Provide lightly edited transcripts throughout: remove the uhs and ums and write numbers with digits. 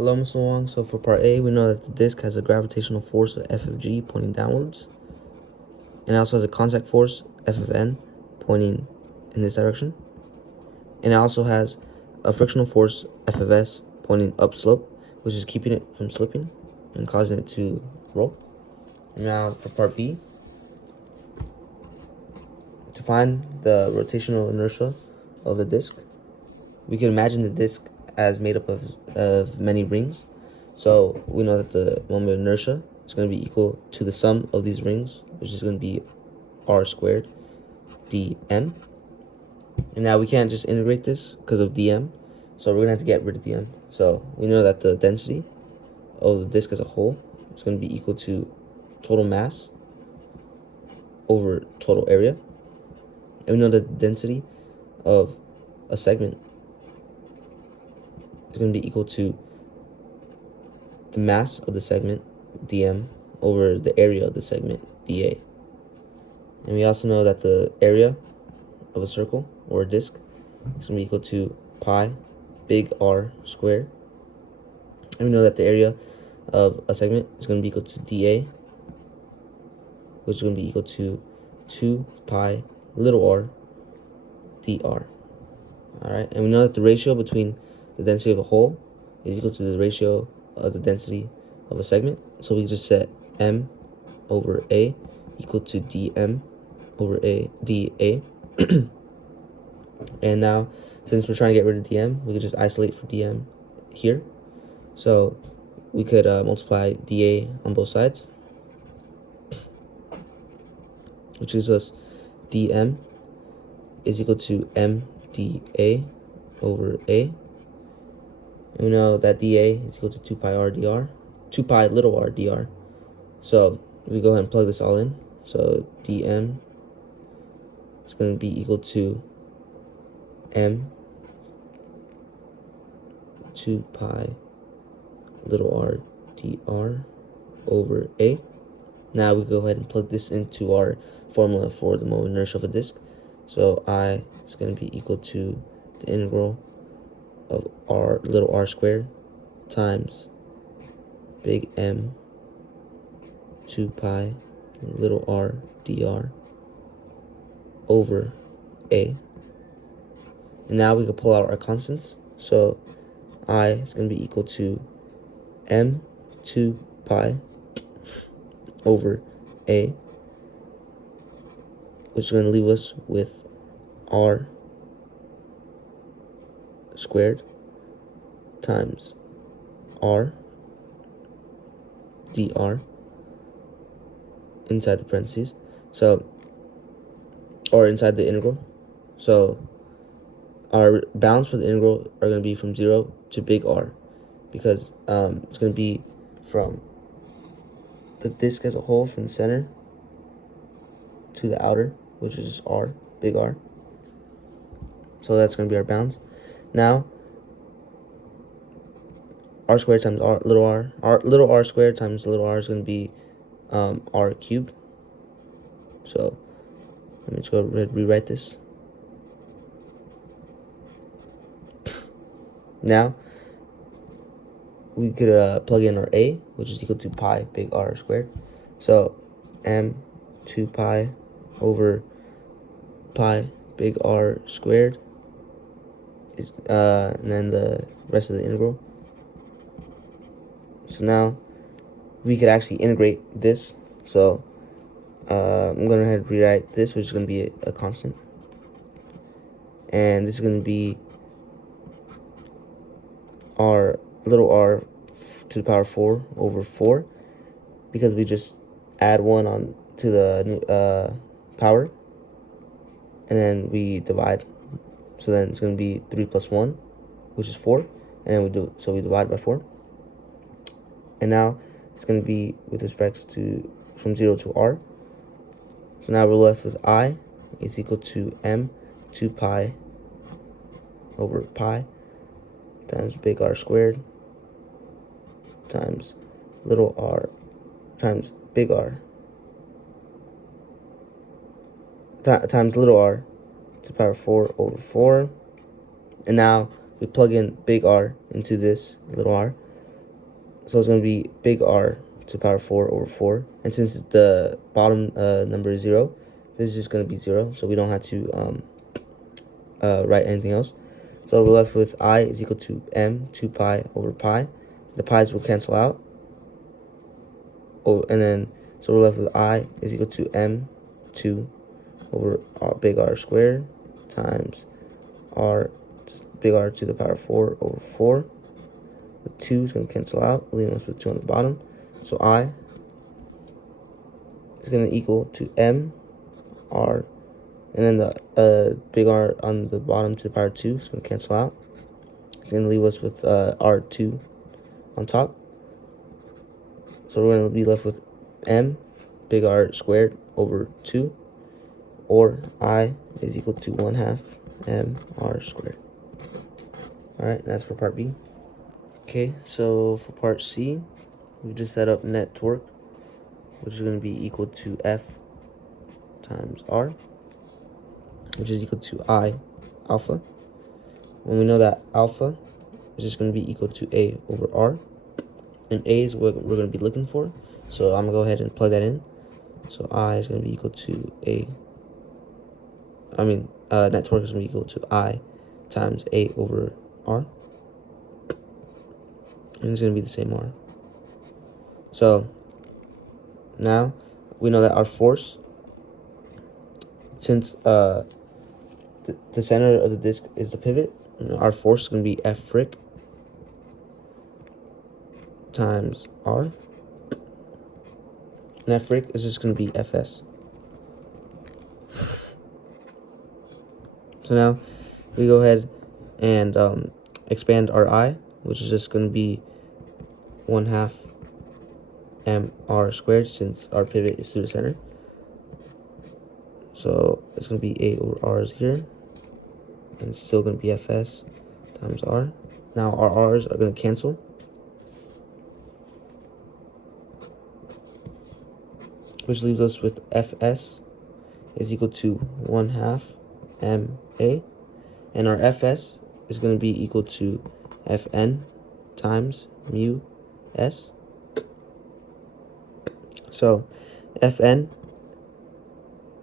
Hello, Mr. Wong. So for part A, we know that the disk has a gravitational force of F of G pointing downwards, and it also has a contact force F of N pointing in this direction, and it also has a frictional force F of S pointing upslope, which is keeping it from slipping and causing it to roll. Now for part B, to find the rotational inertia of the disk, we can imagine the disk as made up of many rings. So we know that the moment of inertia is going to be equal to the sum of these rings, which is going to be r squared dm. And now we can't just integrate this because of dm, so we're going to have to get rid of dm. So we know that the density of the disk as a whole is going to be equal to total mass over total area. And we know that the density of a segment is going to be equal to the mass of the segment, dm, over the area of the segment, dA. And we also know that the area of a circle or a disk is going to be equal to pi big R squared. And we know that the area of a segment is going to be equal to dA, which is going to be equal to 2 pi little r dr. Alright, and we know that the ratio between the density of a whole is equal to the ratio of the density of a segment. So we just set m over a equal to dm over a dA. And now, since we're trying to get rid of dm, we could just isolate for dm here. So we could multiply dA on both sides, which gives us dm is equal to m dA over a. And we know that dA is equal to 2 pi r dr, 2 pi little r dr. So we go ahead and plug this all in. So dm is going to be equal to m 2 pi little r dr over a. Now we go ahead and plug this into our formula for the moment of inertia of a disk. So I is going to be equal to the integral of r little r squared times big M 2 pi little r dr over a. And now we can pull out our constants. So I is going to be equal to m 2 pi over a, which is going to leave us with r squared times r dr inside the parentheses, so, or inside the integral. So our bounds for the integral are going to be from 0 to big R, because it's going to be from the disk as a whole, from the center to the outer, which is R, big R. So that's going to be our bounds. Now, r squared times r little r squared times little r is going to be r cubed. So let me just go ahead and rewrite this. Now we could plug in our a, which is equal to pi big R squared. So m 2 pi over pi big R squared is and then the rest of the integral. So now we could actually integrate this. So I'm going to ahead and rewrite this, which is going to be a constant. And this is going to be r little r to the power 4 over 4, because we just add 1 on to the power, and then we divide. So then it's going to be 3 plus 1, which is 4, and then we divide by 4. And now it's going to be with respects to from 0 to r. So now we're left with I is equal to m 2 pi over pi times big R squared times little r times big R times little r to the power 4 over 4. And now we plug in big R into this little r. So it's going to be big R to the power 4 over 4. And since the bottom number is 0, this is just going to be 0. So we don't have to write anything else. So we're left with I is equal to m 2 pi over pi. The pi's will cancel out. Oh, and then, so we're left with I is equal to m2 over big R squared times big R to the power 4 over 4. The 2 is going to cancel out, leaving us with 2 on the bottom. So I is going to equal to m R, and then the big R on the bottom to the power 2 is going to cancel out. It's going to leave us with R2 on top. So we're going to be left with m big R squared over 2, or I is equal to 1/2 m R squared. Alright, that's for part B. Okay, so for part C, we just set up net torque, which is going to be equal to F times R, which is equal to I alpha. When we know that alpha is just going to be equal to A over R, and A is what we're going to be looking for, so I'm going to go ahead and plug that in. So I is going to be equal to net torque is going to be equal to I times A over R. And it's going to be the same R. So now we know that our force, since the center of the disc is the pivot, our force is going to be F fric times R. And F fric is just going to be Fs. So now we go ahead and expand our I, which is just going to be 1/2 m R squared, since our pivot is through the center. So it's going to be A over R is here, and it's still going to be Fs times R. Now our R's are going to cancel, which leaves us with Fs is equal to 1/2 ma, and our Fs is going to be equal to Fn times mu s. So Fn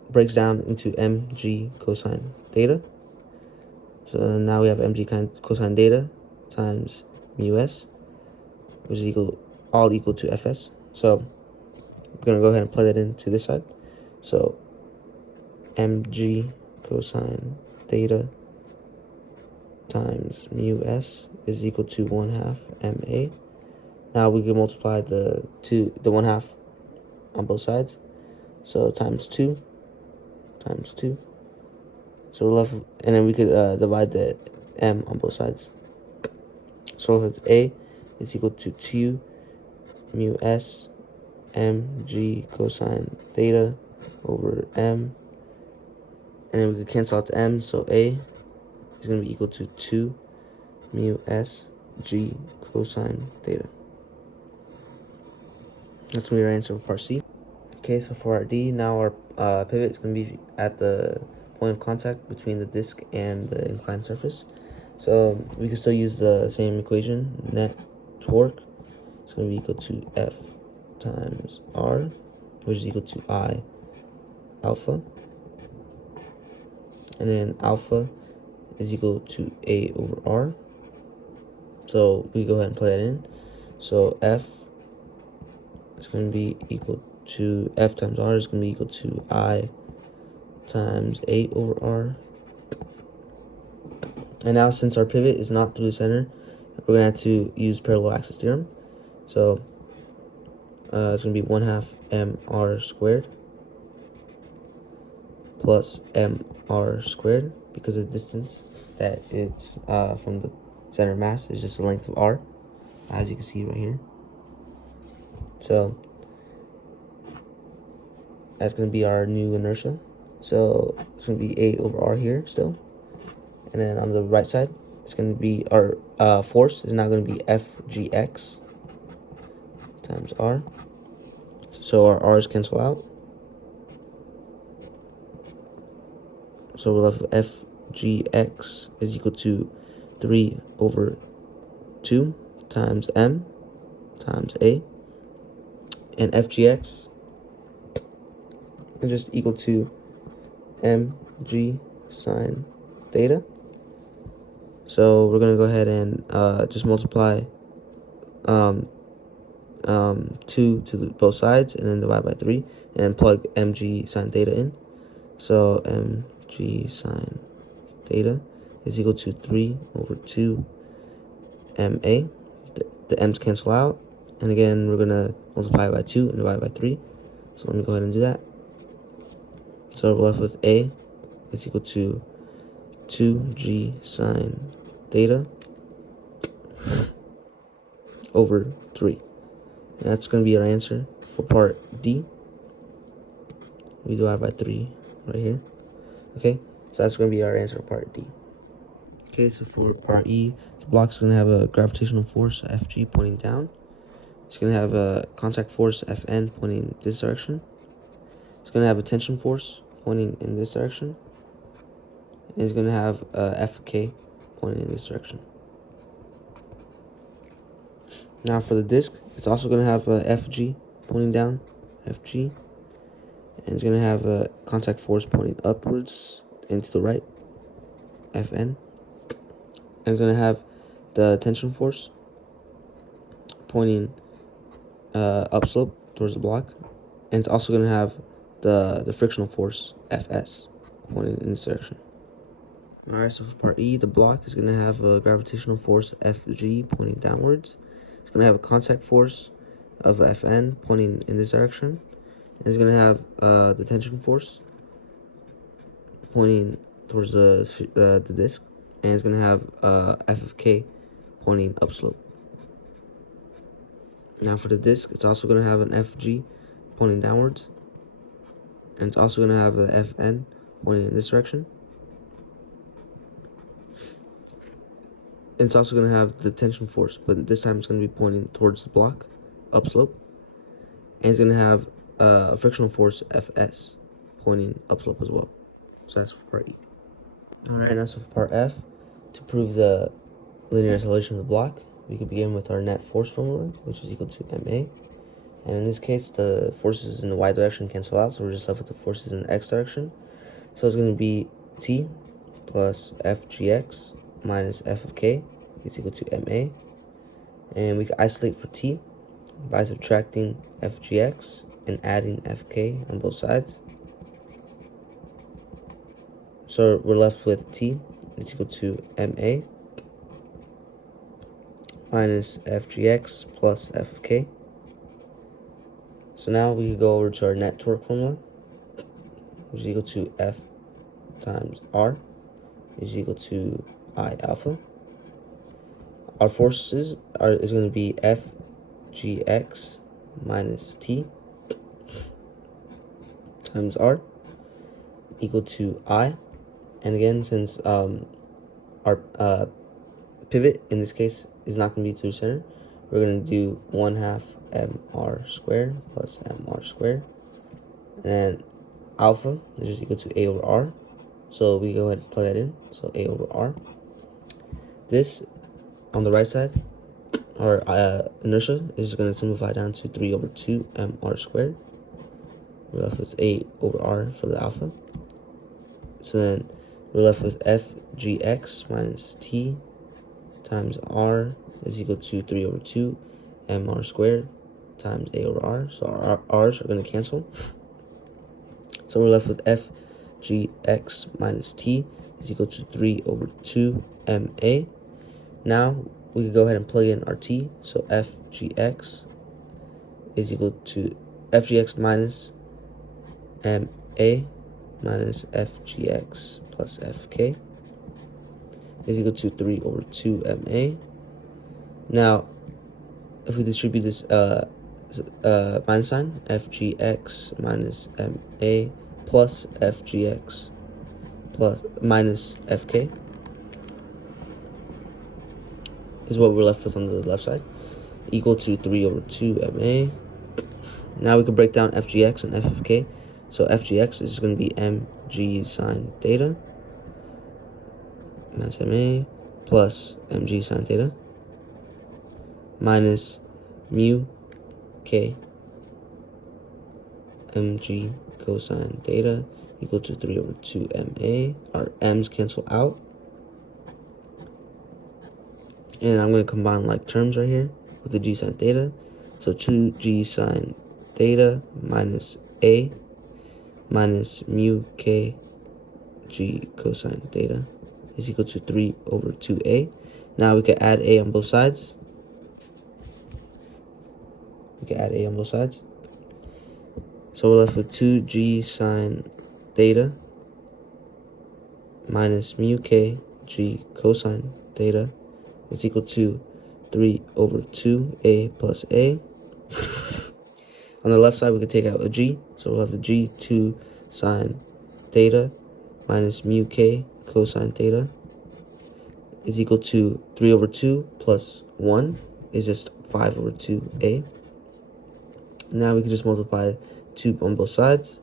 breaks down into mg cosine theta. So now we have mg cosine theta times mu s, which is all equal to Fs. So I'm going to go ahead and plug that into this side. So mg cosine theta times mu s is equal to 1/2 ma. Now we can multiply the 1/2 on both sides. So times 2 times 2. So we're left, and then we could divide the m on both sides. So with A is equal to 2 mu s mg cosine theta over m. And then we could cancel out the m, so A is going to be equal to 2 mu s g cosine theta. That's going to be our answer for part C. Okay, so for our D, now our pivot is going to be at the point of contact between the disc and the inclined surface. So we can still use the same equation. Net torque is going to be equal to F times R, which is equal to I alpha. And then alpha is equal to A over R. So we go ahead and plug that in. So F is going to be equal to F times R is going to be equal to I times 8 over R. And now since our pivot is not through the center, we're going to have to use parallel axis theorem. So it's going to be 1/2 mr squared plus mr squared, because the distance that it's from the center of mass is just the length of r, as you can see right here. So that's going to be our new inertia. So it's going to be 8 over r here still. And then on the right side, it's going to be our force is now going to be Fgx times r. So our r's cancel out. So we're left with Fgx is equal to 3 over 2 times m. times a, and fgx is just equal to mg sine theta. So we're going to go ahead and just multiply 2 to both sides and then divide by 3 and plug mg sine theta in. So mg sine theta is equal to 3 over 2 ma. The m's cancel out, and again we're going to multiply by 2 and divide by 3. So let me go ahead and do that. So we're left with a is equal to 2g sine theta over 3. And that's going to be our answer for part D. We divide by 3 right here. Okay, so that's going to be our answer for part D. Okay, so for part E, the block's going to have a gravitational force Fg pointing down. It's going to have a contact force Fn pointing this direction. It's going to have a tension force pointing in this direction. And it's going to have Fk pointing in this direction. Now for the disc, it's also going to have a Fg pointing down, Fg. And it's going to have a contact force pointing upwards and to the right, Fn. And it's going to have the tension force pointing upslope towards the block. And it's also going to have the frictional force, Fs, pointing in this direction. Alright, so for part E, the block is going to have a gravitational force Fg pointing downwards. It's going to have a contact force of Fn pointing in this direction. And it's going to have the tension force pointing towards the disc. And it's going to have F of k pointing upslope. Now for the disc, it's also going to have an Fg pointing downwards. And it's also going to have a Fn pointing in this direction. And it's also going to have the tension force, but this time it's going to be pointing towards the block, upslope. And it's going to have a frictional force, Fs, pointing upslope as well. So that's for part E. Alright, now so for part F, to prove the linear acceleration of the block, we could begin with our net force formula, which is equal to ma. And in this case, the forces in the y direction cancel out, so we're just left with the forces in the x direction. So it's going to be t plus fgx minus f of k is equal to ma. And we can isolate for t by subtracting fgx and adding fk on both sides. So we're left with t is equal to ma minus fgx plus f of k. So now we can go over to our net torque formula, which is equal to F times R is equal to I alpha. Our forces is going to be Fgx minus T times R equal to I. And again, since our pivot in this case is not going to be through center, we're going to do 1/2 mr squared plus mr squared. And then alpha is just equal to a over r. So we go ahead and plug that in. So a over r. This, on the right side, our inertia is going to simplify down to 3 over 2 mr squared. We're left with a over r for the alpha. So then we're left with fgx minus t times r is equal to 3 over 2 mr squared times a over r. So our r's are going to cancel. So we're left with fgx minus t is equal to 3 over 2 ma. Now we can go ahead and plug in our t. So fgx is equal to fgx minus ma minus fgx plus fk is equal to 3 over 2 ma. Now, if we distribute this minus sign, fgx minus ma plus fgx plus minus fk is what we're left with on the left side, equal to 3 over 2 ma. Now we can break down fgx and f of k. So fgx is going to be mg sine theta minus ma plus mg sine theta minus mu k mg cosine theta equal to 3 over 2 ma. Our m's cancel out. And I'm going to combine like terms right here with the g sine theta. So 2g sine theta minus a minus mu k g cosine theta is equal to 3 over 2a. Now we can add a on both sides. So we're left with 2g sine theta minus mu k g cosine theta is equal to 3 over 2a plus a. On the left side, we could take out a g. So we'll have a g 2 sine theta minus mu k cosine theta is equal to 3 over 2 plus 1 is just 5 over 2a. Now we can just multiply 2 on both sides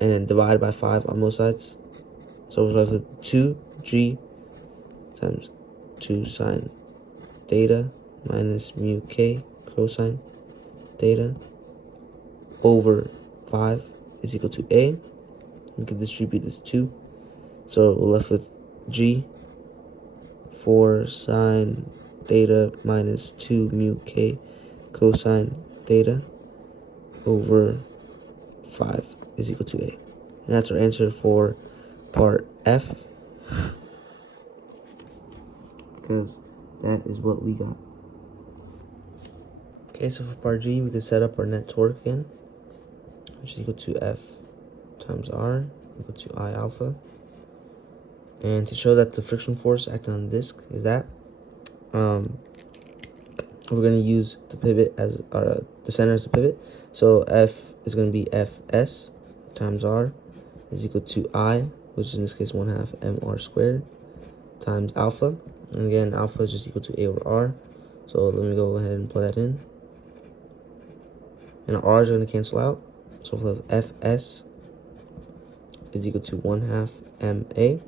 and then divide by 5 on both sides. So we're left with 2g times 2 sine theta minus mu k cosine theta over 5 is equal to a. We can distribute this 2. So we're left with g 4 sine theta minus 2 mu k cosine theta over 5 is equal to a. And that's our answer for part F, because that is what we got. Okay, so for part G, we can set up our net torque again, which is equal to F times R equal to I alpha. And to show that the friction force acting on the disc is that, we're going to use the pivot as the center as the pivot. So F is going to be Fs times R is equal to I, which is in this case 1/2 mr squared, times alpha. And again, alpha is just equal to A over R. So let me go ahead and plug that in. And R is going to cancel out. So we'll have Fs is equal to 1/2 ma.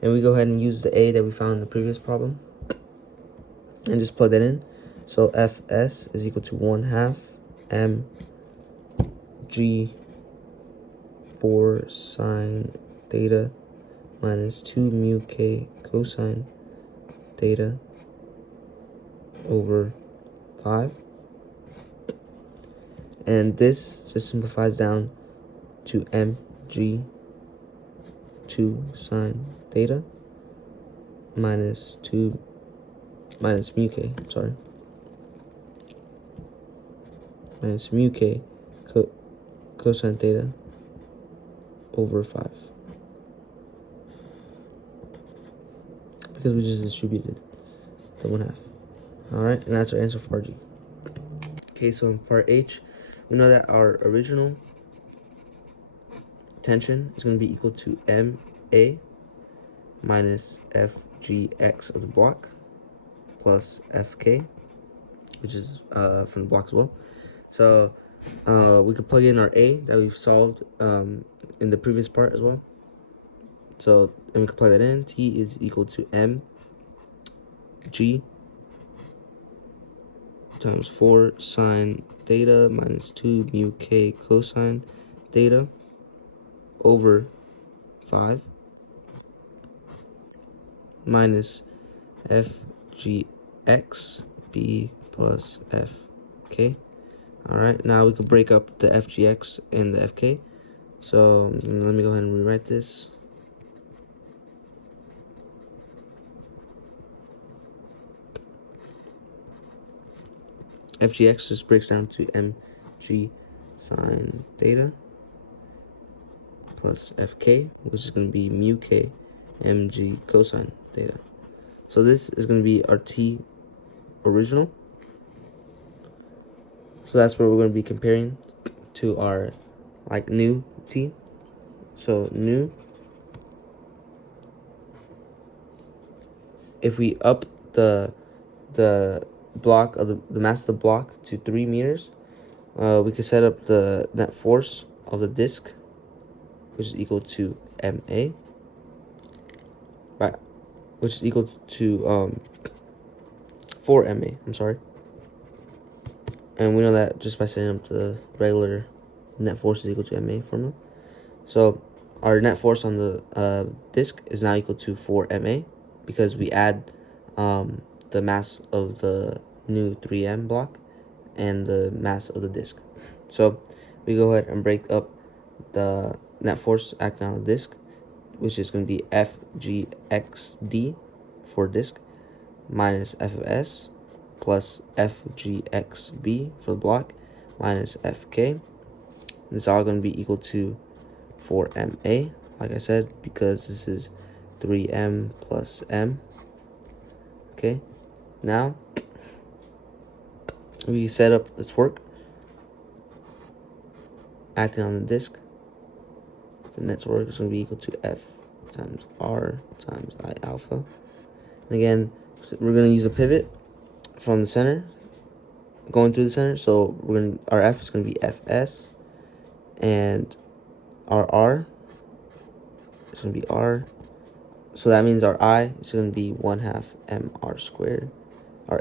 And we go ahead and use the A that we found in the previous problem and just plug that in. So Fs is equal to 1/2 mg 4 sine theta minus 2 mu k cosine theta over 5. And this just simplifies down to mg 2 sine theta minus mu k, minus mu k cosine theta over 5, because we just distributed the 1/2. All right, and that's our answer for part G. Okay, so in part H, we know that our original tension is going to be equal to MA minus FGX of the block plus FK, which is from the block as well. So we could plug in our A that we've solved in the previous part as well. So, and we can plug that in. T is equal to mg times 4 sine theta minus 2 mu k cosine theta over 5 minus FGX B plus FK. Alright, now we can break up the FGX and the FK. So let me go ahead and rewrite this. FGX just breaks down to mg sine theta plus FK, which is going to be mu k mg cosine theta. So this is going to be our T original. So that's where we're going to be comparing to our new T. So new, if we up the block of the mass of the block to 3 meters, we can set up the net force of the disc, which is equal to MA, right? Which is equal to 4MA, I'm sorry. And we know that just by setting up the regular net force is equal to MA formula. So our net force on the disk is now equal to 4MA because we add the mass of the new 3M block and the mass of the disk. So we go ahead and break up the net force acting on the disk, which is going to be FGXD for disk minus FS plus FGXB for the block minus FK. This is all going to be equal to 4MA, like I said, because this is 3M plus M. Okay, now we set up the torque acting on the disk. The net torque is going to be equal to F times R times I alpha. And again, we're going to use a pivot from the center, going through the center. So our F is going to be Fs, and our R is going to be R. So that means our I is going to be 1/2 mr squared. Our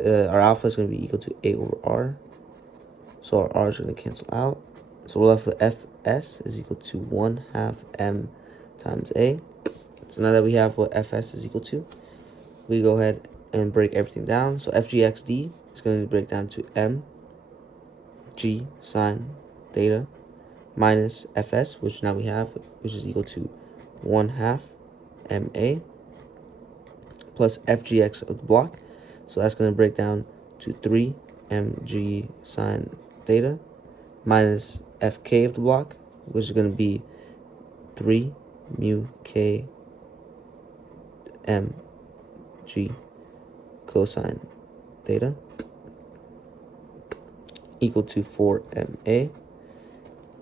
our alpha is going to be equal to A over R. So our R is going to cancel out. So we're left with Fs is equal to 1/2 m times A. So now that we have what Fs is equal to, we go ahead and break everything down. So FGXD is going to break down to mg sine theta minus Fs, which now we have, which is equal to 1/2 MA plus FGX of the block. So that's going to break down to 3 mg sine theta minus FK of the block, which is going to be 3 mu k mg cosine theta equal to 4MA.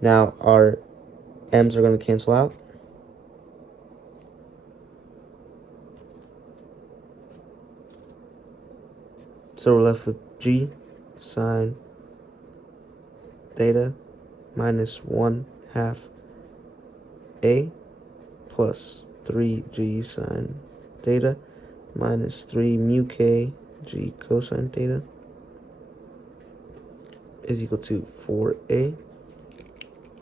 Now our m's are going to cancel out. So we're left with g sine theta minus 1/2 A plus 3g sine theta minus 3 mu k g cosine theta is equal to 4A.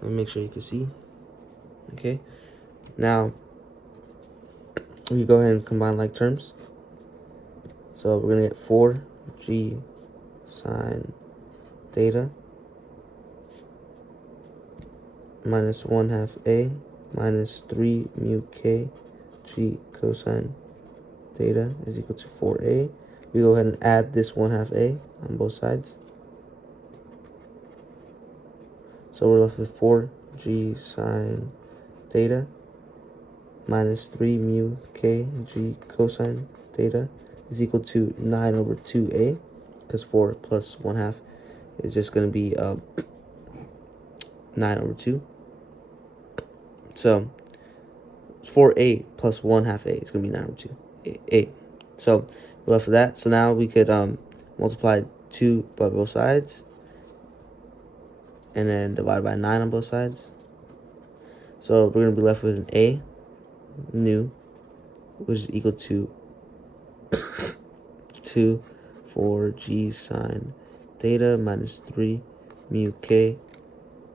Let me make sure you can see. Okay. Now we go ahead and combine like terms. So we're going to get 4g sine theta minus 1/2 A minus 3 mu k g cosine theta is equal to 4A. We go ahead and add this 1/2 A on both sides. So we're left with 4g sine theta minus 3 mu k g cosine theta is equal to 9 over 2A, because 4 plus 1/2 is just going to be 9 over 2. So 4A plus 1/2 A is going to be 9 over 2. A. So we're left with that. So now we could multiply 2 by both sides and then divide by 9 on both sides. So we're going to be left with an A new, which is equal to 2 4g sine theta minus 3 mu k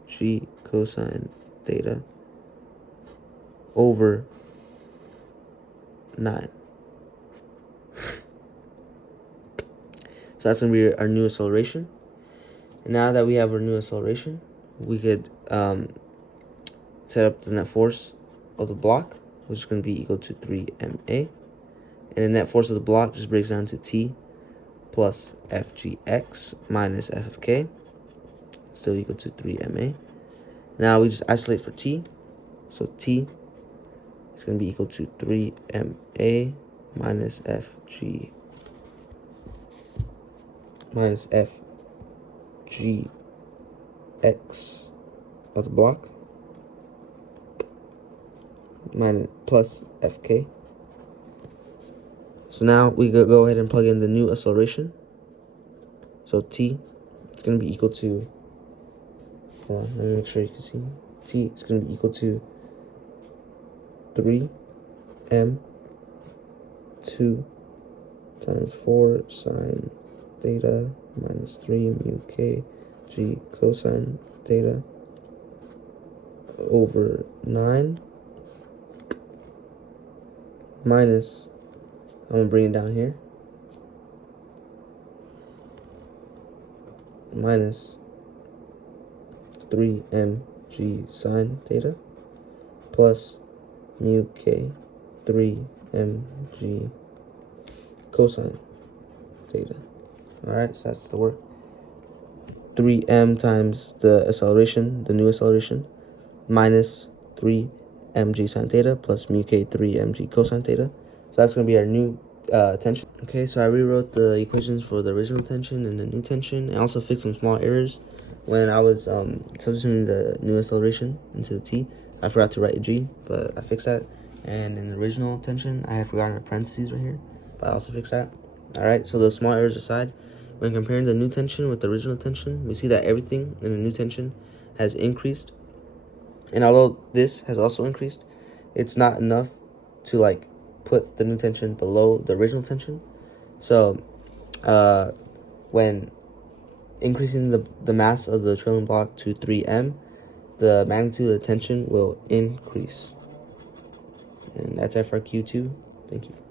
g cosine theta over 9. So that's going to be our new acceleration. And now that we have our new acceleration, we could set up the net force of the block, which is going to be equal to 3MA. And the net force of the block just breaks down to T plus FGX minus F of K, still equal to 3MA. Now we just isolate for T. So T is going to be equal to 3MA minus FG minus FGX of the block minus plus FK. So now we could go ahead and plug in the new acceleration. So T is going to be equal to, hold on, let me make sure you can see. T is going to be equal to 3M 2 times 4 sine theta minus 3 mu k g cosine theta over 9 minus, I'm going to bring it down here, minus 3mg sine theta plus mu k 3mg cosine theta. Alright, so that's the work. 3m times the acceleration, the new acceleration, minus 3mg sine theta plus mu k 3mg cosine theta. So that's going to be our new tension. Okay, so I rewrote the equations for the original tension and the new tension. I also fixed some small errors when I was substituting the new acceleration into the t. I forgot to write a g, but I fixed that. And in the original tension, I had forgotten the parentheses right here, but I also fixed that. Alright, so the small errors aside, when comparing the new tension with the original tension, we see that everything in the new tension has increased. And although this has also increased, it's not enough to like put the new tension below the original tension. So when increasing the mass of the trailing block to 3m, the magnitude of the tension will increase. And that's FRQ2. Thank you.